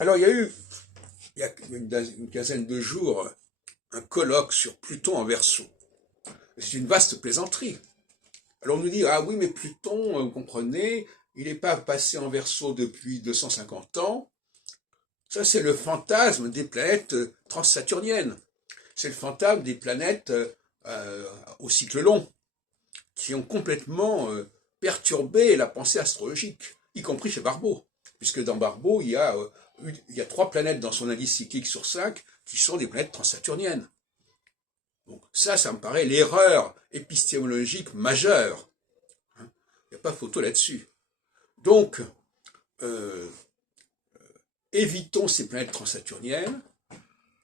Alors, il y a une quinzaine de jours, un colloque sur Pluton en Verseau. C'est une vaste plaisanterie. Alors, on nous dit, ah oui, mais Pluton, vous comprenez, il n'est pas passé en Verseau depuis 250 ans. Ça, c'est le fantasme des planètes transsaturniennes. C'est le fantasme des planètes au cycle long, qui ont complètement perturbé la pensée astrologique, y compris chez Barbeau. Puisque dans Barbeau, il y a 3 planètes dans son indice cyclique sur 5 qui sont des planètes transsaturniennes. Donc ça me paraît l'erreur épistémologique majeure. Il n'y a pas photo là-dessus. Donc, évitons ces planètes transsaturniennes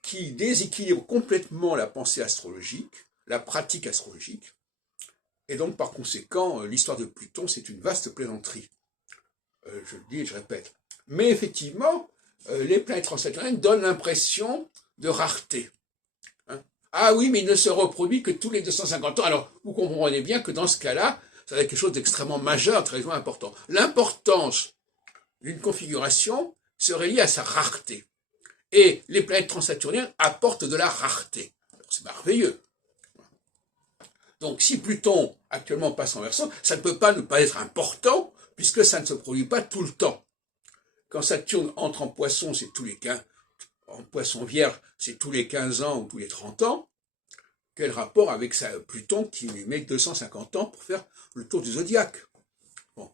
qui déséquilibrent complètement la pensée astrologique, la pratique astrologique, et donc par conséquent, l'histoire de Pluton, c'est une vaste plaisanterie. Je le dis et je répète. Mais effectivement, les planètes transsaturniennes donnent l'impression de rareté. Ah oui, mais il ne se reproduit que tous les 250 ans. Alors, vous comprenez bien que dans ce cas-là, ça va être quelque chose d'extrêmement majeur, très important. L'importance d'une configuration serait liée à sa rareté. Et les planètes transsaturniennes apportent de la rareté. C'est merveilleux. Donc, si Pluton actuellement passe en Verseau, ça ne peut pas ne pas être important, puisque ça ne se produit pas tout le temps. Quand Saturne entre en Poisson, c'est tous les 15, en Poisson Vierge, c'est tous les 15 ans ou tous les 30 ans. Quel rapport avec Pluton qui lui met 250 ans pour faire le tour du zodiaque? Bon.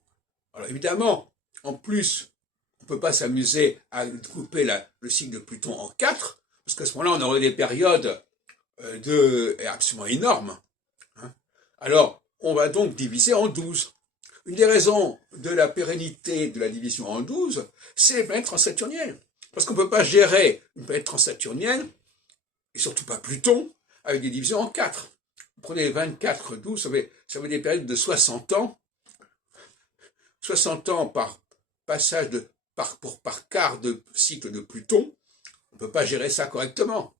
Alors évidemment, en plus, on ne peut pas s'amuser à couper le cycle de Pluton en 4, parce qu'à ce moment-là, on aurait des périodes absolument énormes. Alors, on va donc diviser en 12. Une des raisons de la pérennité de la division en 12, c'est les planètes transsaturniennes. Parce qu'on ne peut pas gérer une planète transsaturnienne, et surtout pas Pluton, avec des divisions en 4. Vous prenez 24, 12, ça fait des périodes de 60 ans. 60 ans par passage par quart de cycle de Pluton, on ne peut pas gérer ça correctement.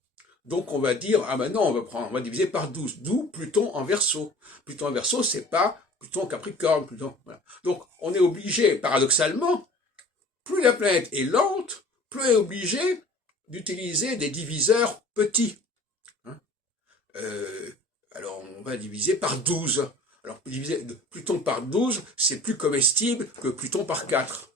Donc on va dire, ah ben non, on va diviser par 12, d'où Pluton en Verseau. Pluton en Verseau, c'est pas Pluton en Capricorne. Voilà. Donc on est obligé, paradoxalement, plus la planète est lente, plus elle est obligée d'utiliser des diviseurs petits. Alors on va diviser par 12. Alors diviser Pluton par 12, c'est plus comestible que Pluton par 4.